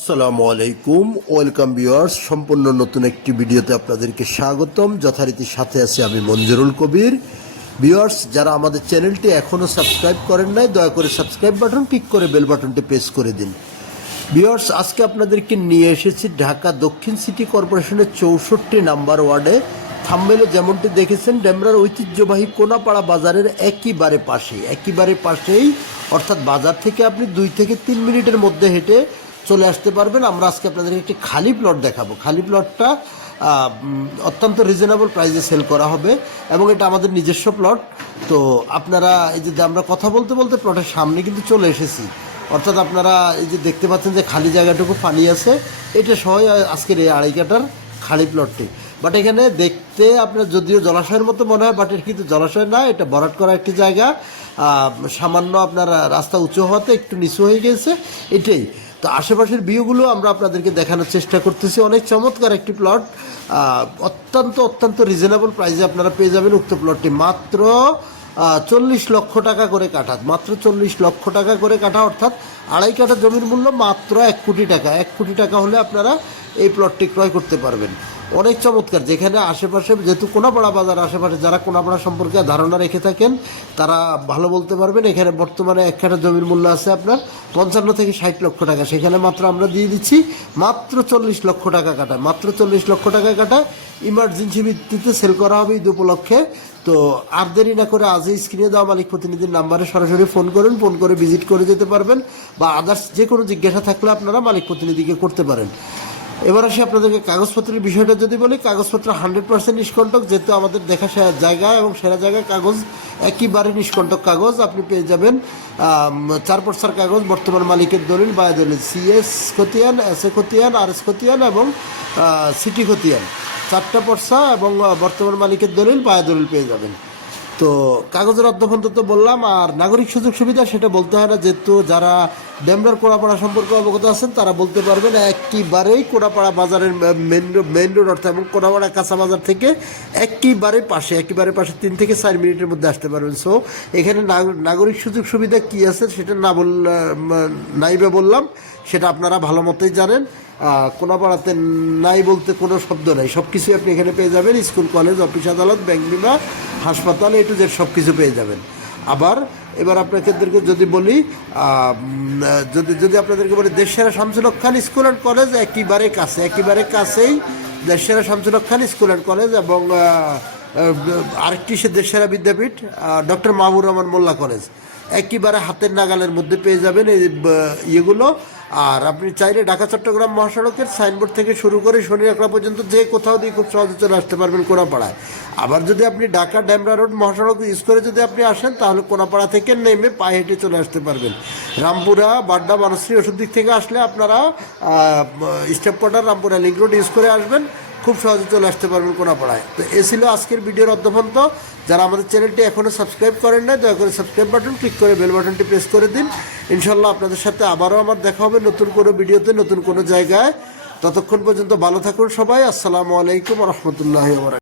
আসসালামু আলাইকুম, welcome viewers. সম্পূর্ণ নতুন একটি ভিডিওতে আপনাদেরকে স্বাগতম। যথারীতি সাথে আছি আমি মঞ্জুরুল কবির। ভিউয়ার্স, যারা আমাদের চ্যানেলটি এখনও সাবস্ক্রাইব করেন নাই, দয়া করে সাবস্ক্রাইব বাটন ক্লিক করে বেল বাটনটি প্রেস করে দিন। ভিউয়ার্স, আজকে আপনাদেরকে নিয়ে এসেছি ঢাকা দক্ষিণ সিটি কর্পোরেশনের 64 নাম্বার ওয়ার্ডে। থাম্বনেলে যেমনটি দেখেছেন, ডেমরার ঐতিহ্যবাহী কোনাপাড়া বাজারের একেবারে পাশেই, অর্থাৎ বাজার থেকে আপনি 2 থেকে 3 মিনিটের মধ্যে হেঁটে চলে আসতে পারবেন। আমরা আজকে আপনাদের একটি খালি প্লট দেখাবো। খালি প্লটটা অত্যন্ত রিজনেবল প্রাইসে সেল করা হবে এবং এটা আমাদের নিজস্ব প্লট। তো আপনারা এই যে আমরা কথা বলতে বলতে প্লটের সামনে কিন্তু চলে এসেছি। অর্থাৎ আপনারা এই যে দেখতে পাচ্ছেন যে খালি জায়গাটুকু পানি আছে, এটা সহ আজকের এই 2.5 কাঠার খালি প্লটটি। বাট এখানে দেখতে আপনার যদিও জলাশয়ের মতো মনে হয়, বাট এটা কিন্তু জলাশয় না, এটা ভরাট করা একটি জায়গা। সামান্য আপনার রাস্তা উঁচু হওয়াতে একটু নিচু হয়ে গেছে, এটাই। তো আশেপাশের ভিউগুলো আমরা আপনাদেরকে দেখানোর চেষ্টা করতেছি। অনেক চমৎকার একটি প্লট, অত্যন্ত রিজনেবল প্রাইসে আপনারা পেয়ে যাবেন উক্ত প্লটটি। মাত্র 40 লক্ষ টাকা করে কাঠা, মাত্র 40 লক্ষ টাকা করে কাঠা, অর্থাৎ 2.5 কাঠা জমির মূল্য মাত্র 1 কোটি টাকা। 1 কোটি টাকা হলে আপনারা এই প্লটটি ক্রয় করতে পারবেন। অনেক চমৎকার। যেখানে আশেপাশে, যেহেতু কোনাপাড়া বাজার আশেপাশে, যারা কোনাপাড়া সম্পর্কে ধারণা রেখে থাকেন তারা ভালো বলতে পারবেন। এখানে বর্তমানে 1 কাঠা জমির মূল্য আছে আপনার 55 থেকে 60 লক্ষ টাকা। সেখানে মাত্র আমরা দিয়ে দিচ্ছি মাত্র 40 লক্ষ টাকা কাটা, মাত্র 40 লক্ষ টাকা কাটা। ইমার্জেন্সি ভিত্তিতে সেল করা হবে ঈদ উপলক্ষে। তো আর দেরি না করে আজই স্ক্রিনে দেওয়া মালিক প্রতিনিধির নাম্বারে সরাসরি ফোন করুন, ফোন করে ভিজিট করে যেতে পারবেন, বা আদার্স যে কোনো জিজ্ঞাসা থাকলে আপনারা মালিক প্রতিনিধিকে করতে পারেন। এবার আসি আপনাদেরকে কাগজপত্রের বিষয়টা যদি বলি, কাগজপত্র 100% নিষ্কণ্টক। যেহেতু আমাদের দেখা জায়গা এবং সেরা জায়গায় কাগজ একেবারে নিষ্কণ্টক কাগজ আপনি পেয়ে যাবেন। 4 পর্সার কাগজ, বর্তমান মালিকের দলিল, বায় দলিল, CS খতিয়ান, SA খতিয়ান, RS খতিয়ান এবং সিটি খতিয়ান, 4টা পর্সা এবং বর্তমান মালিকের দলিল, বায় দলিল পেয়ে যাবেন। তো কাগজের অধ্যপন্ত তো বললাম, আর নাগরিক সুযোগ সুবিধা সেটা বলতে হয় না, যেহেতু যারা ডেমরার কোনাপাড়া সম্পর্কে অবগত আছেন তারা বলতে পারবেন। একেবারেই কোনাপাড়া বাজারের মেন রোড, অর্থাৎ এবং কোনাপাড়া কাঁচা বাজার থেকে একেবারে পাশে 3 থেকে 4 মিনিটের মধ্যে আসতে পারবেন। সো এখানে নাগরিক সুযোগ সুবিধা কী আছে সেটা নাইবে বললাম, সেটা আপনারা ভালো মতোই জানেন। কোনাপাড়াতে নাই বলতে কোনো শব্দ নাই, সব কিছুই আপনি এখানে পেয়ে যাবেন। স্কুল, কলেজ, অফিস, আদালত, ব্যাংক, বিমা, হাসপাতাল, A to Z সব কিছু পেয়ে যাবেন। আবার এবার আপনাদেরকে যদি বলি, যদি আপনাদেরকে বলি, দেশসেরা শামসুল হক খান স্কুল অ্যান্ড কলেজ একেবারে কাছেই দেশসেরা শামসুল হক খান স্কুল অ্যান্ড কলেজ, এবং আরেকটি সে দেশসেরা বিদ্যাপীঠ ডক্টর মাহবুব রহমান মোল্লা কলেজ, একেবারে হাতের নাগালের মধ্যে পেয়ে যাবেন এই ইয়েগুলো। আর আপনি চাইলে ঢাকা চট্টগ্রাম মহাসড়কের সাইনবোর্ড থেকে শুরু করে শনিরাখড়া পর্যন্ত যে কোথাও দিয়ে খুব সহজে চলে আসতে পারবেন কোনাপাড়ায়। আবার যদি আপনি ঢাকা ডেমরা রোড মহাসড়ক ইউজ করে যদি আপনি আসেন, তাহলে কোনাপাড়া থেকে নেমে পায়ে হেঁটে চলে আসতে পারবেন। রামপুরা, বাড্ডা, বানশ্রী ওষুধ দিক থেকে আসলে আপনারা step quarter, Rampura link road use করে আসবেন, খুব সহজে চলে আসতে পারবেন কোনাপাড়ায়। তো এ ছিল আজকের ভিডিওর অধ্যপন্ত। যারা আমাদের চ্যানেলটি এখনও সাবস্ক্রাইব করেন না, দয়া করে সাবস্ক্রাইব বাটন ক্লিক করে বেল বাটনটি প্রেস করে দিন। ইনশাল্লাহ আপনাদের সাথে আবারও আমার দেখা হবে নতুন কোনো ভিডিওতে, নতুন কোনো জায়গায়। ততক্ষণ পর্যন্ত ভালো থাকুন সবাই। আসসালামু আলাইকুম রহমতুল্লাহি ওয়া বারাকাতুহু।